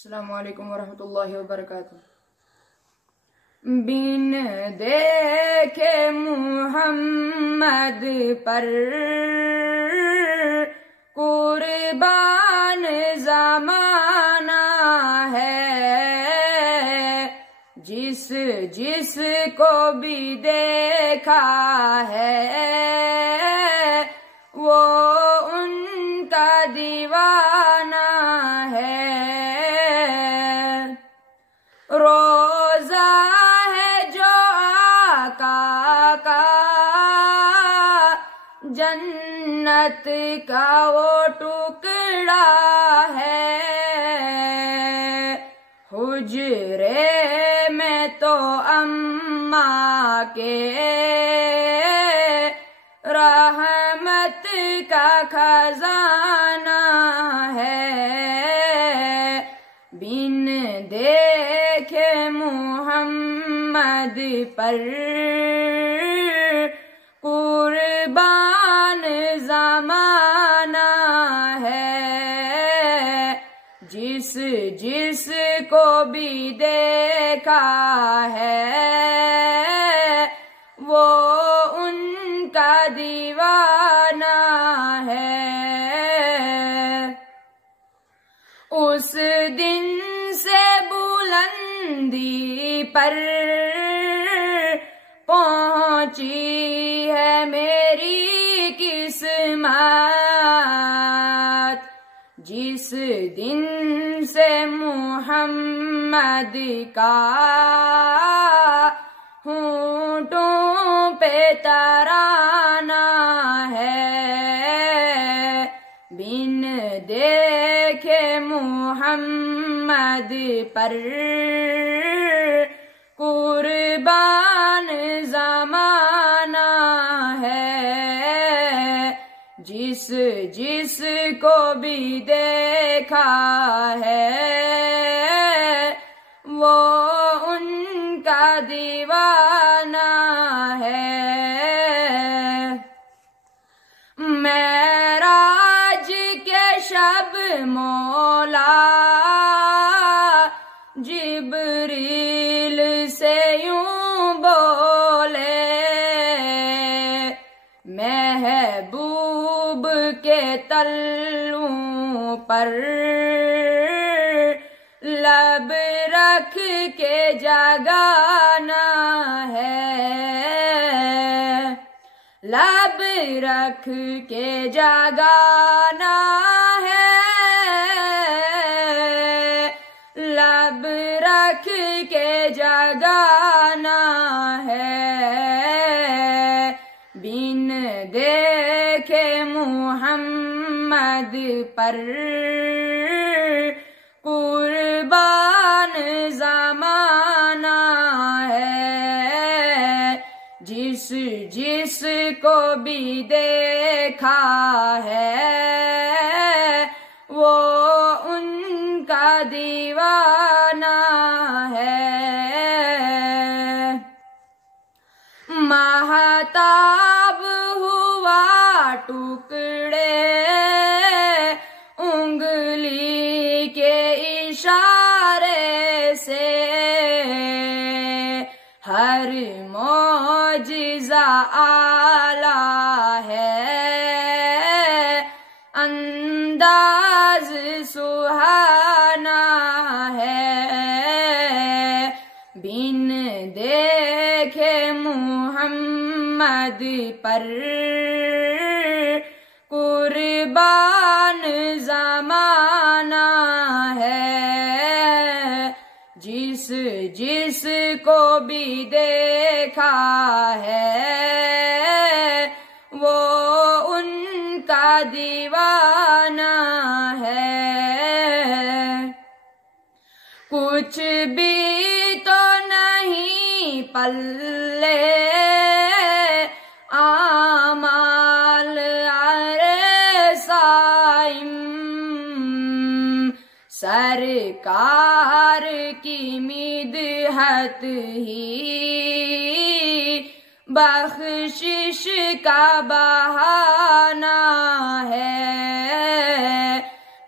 अस्सलामु अलैकुम वरहमतुल्लाहि वबरकातुहू। बिन देखे मुहम्मद पर कुर्बान ज़माना है। जिस जिस को भी देखा है वो उनका दीवाना है। रोजा है जो आका का जन्नत का वो टुकड़ा है। हुजरे में तो अम्मा के रहमत का खजाना है। बिन देखे मुहम्मद पर कुर्बान ज़माना है। जिस जिस को भी देखा है वो उनका दीवाना है। उस दिन से बुलंदी पर पहुंची है मेरी किस्मत। जिस दिन से मुहम्मद का होंठों पे तराना है। बिन देखे मुहम्मद पर कुर्बान ज़माना है। जिस जिस को भी देखा है वो उनका दीवाना है। मेराज के शब मौला जिब्रील से यूं बोले, महबूब के तल्लों पर लब रख के जगाना है। लब रख के जगाना है। लब रख के जगाना है। बिन देखे मुहम्मद पर कुर्बान ज़माना है। जिस जिस को भी देखा है वो उनका दीवाना है। महताब हुआ टुकड़े उंगली के इशारे से। हर मौजिज़ा आला है, अंदाज सुहाना है। बिन देखे मुहम्मद पर कुर्बान ज़माना है। जिस जिस को भी देखा है वो उनका दीवाना है। कुछ भी तो नहीं पल्ले आमाल अरे साइम। सरकार की मिदहत ही बख्शिश का बहाना है।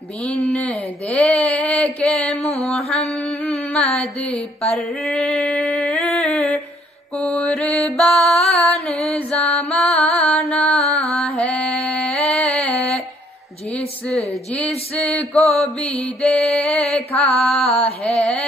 बिन देखे मोहम्मद पर कुर्बान ज़माना है। जिस जिस को भी देखा है